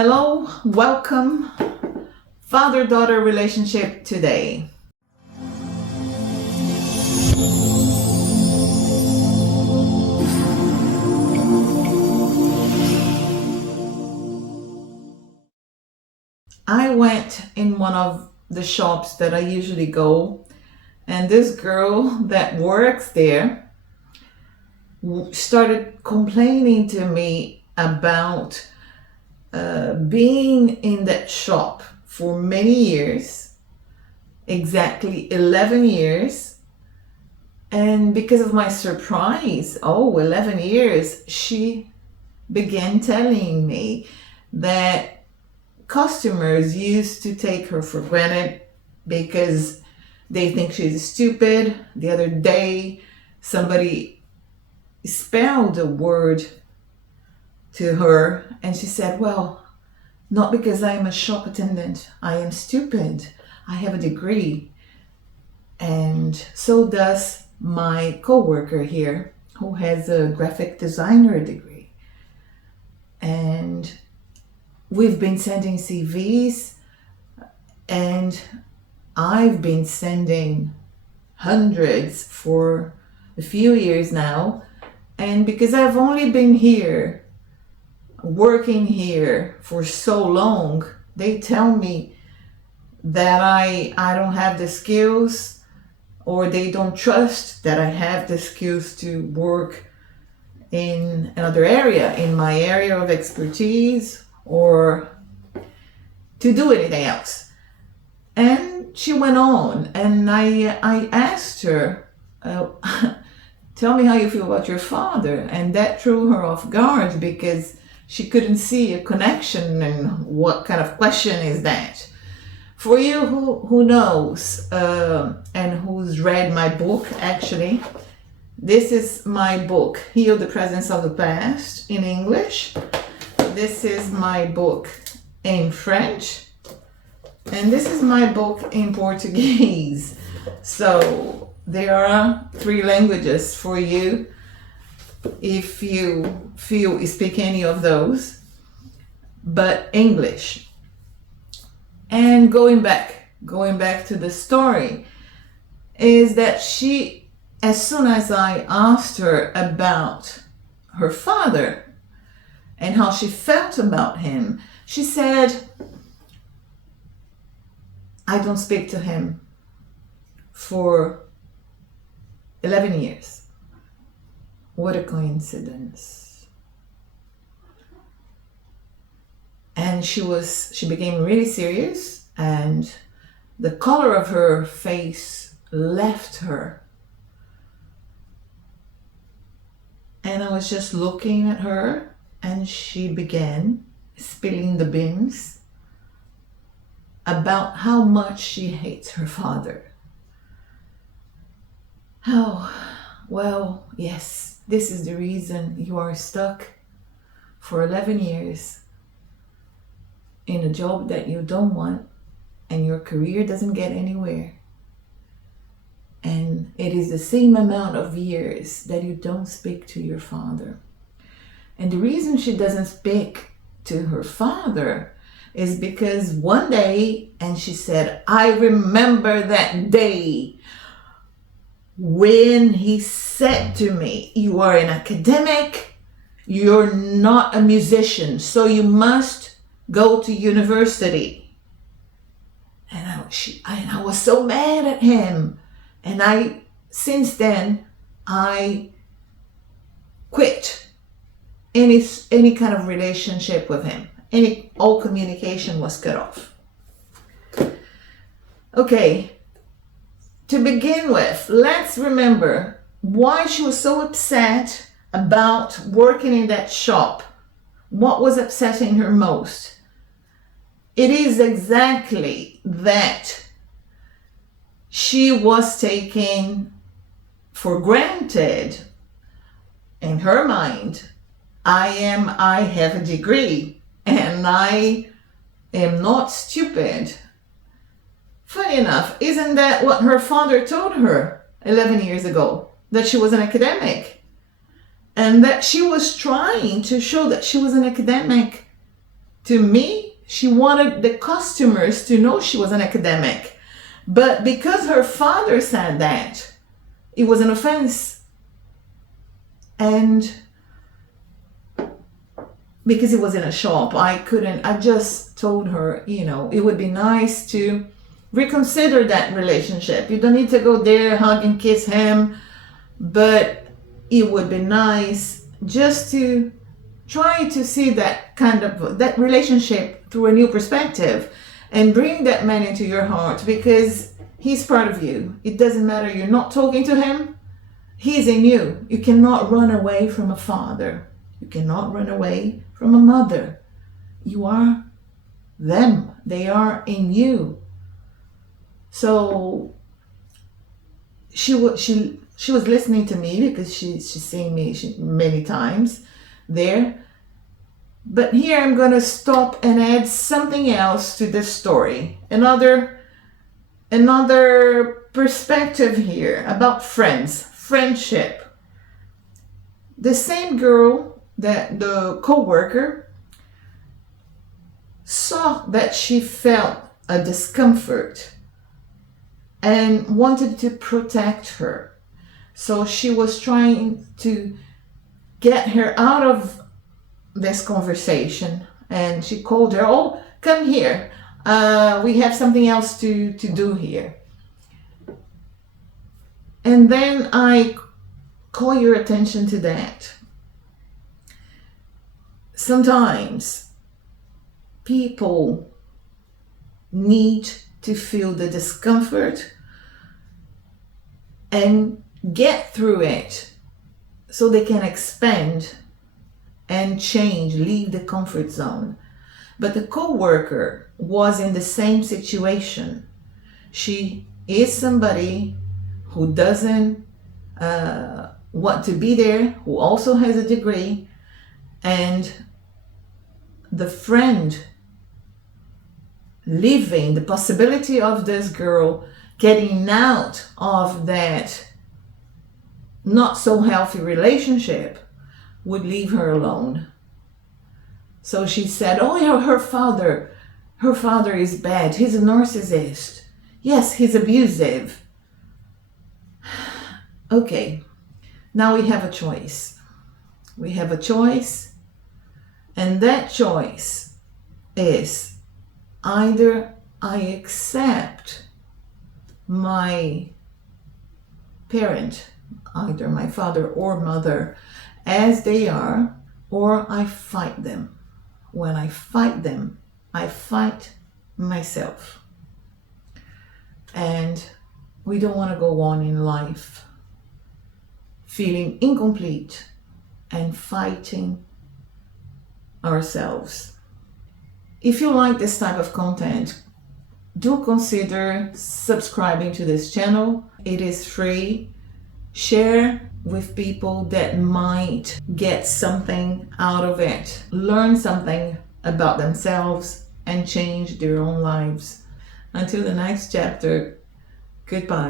Hello, welcome, father-daughter relationship today. I went in one of the shops that I usually go, and this girl that works there started complaining to me about being in that shop for many years, exactly 11 years. And because of my surprise, 11 years, she began telling me that customers used to take her for granted because they think she's stupid. The other day, somebody spelled a word to her and she said, well, not because I am a shop attendant, I am stupid. I have a degree. And so does my coworker here who has a graphic designer degree. And we've been sending CVs, and I've been sending hundreds for a few years now. And because I've only been here, working here for so long, they tell me that I don't have the skills, or they don't trust that I have the skills to work in another area, in my area of expertise, or to do anything else. And she went on, and I asked her, tell me how you feel about your father. And that threw her off guard because she couldn't see a connection. And what kind of question is that? For you who knows and who's read my book, actually, this is my book, Heal the Presence of the Past, in English. This is my book in French. And this is my book in Portuguese. So there are 3 languages for you if you feel you speak any of those, but English. And going back to the story, is that she, as soon as I asked her about her father and how she felt about him, she said, I don't speak to him for 11 years. What a coincidence. And she became really serious, and the color of her face left her. And I was just looking at her, and she began spilling the beans about how much she hates her father. Oh, well, yes, this is the reason you are stuck for 11 years in a job that you don't want, and your career doesn't get anywhere. And it is the same amount of years that you don't speak to your father. And the reason she doesn't speak to her father is because one day, and she said, I remember that day when he said to me, you are an academic, you're not a musician, so you must go to university. And I was so mad at him. And since then, I quit any kind of relationship with him. All communication was cut off. Okay, to begin with, let's remember why she was so upset about working in that shop. What was upsetting her most? It is exactly that she was taking for granted, in her mind, I have a degree and I am not stupid. Funny enough, isn't that what her father told her 11 years ago? That she was an academic, and that she was trying to show that she was an academic to me, she wanted the customers to know she was an academic. But because her father said that, it was an offense. And because it was in a shop, I just told her, it would be nice to reconsider that relationship. You don't need to go there, hug and kiss him, but it would be nice just to try to see that relationship through a new perspective and bring that man into your heart, because he's part of you. It doesn't matter, you're not talking to him, he's in you. You cannot run away from a father. You cannot run away from a mother. You are them. They are in you. So she was listening to me because she's seen me many times there. But here I'm going to stop and add something else to this story. Another perspective here about friendship. The same girl, that the co-worker, saw that she felt a discomfort and wanted to protect her. So she was trying to get her out of this conversation, and she called her, "Oh, come here. We have something else to do here." And then I call your attention to that. Sometimes people need to feel the discomfort and get through it so they can expand and change, leave the comfort zone. But the co-worker was in the same situation. She is somebody who doesn't want to be there, who also has a degree, and the friend leaving, the possibility of this girl getting out of that not so healthy relationship would leave her alone. So she said, "Oh yeah, her father is bad. He's a narcissist. Yes, he's abusive." Okay, now we have a choice. We have a choice, and that choice is either I accept my parent, either my father or mother, as they are, or I fight them. When I fight them, I fight myself. And we don't want to go on in life feeling incomplete and fighting ourselves. If you like this type of content, do consider subscribing to this channel. It is free. Share with people that might get something out of it, learn something about themselves, and change their own lives. Until the next chapter, goodbye.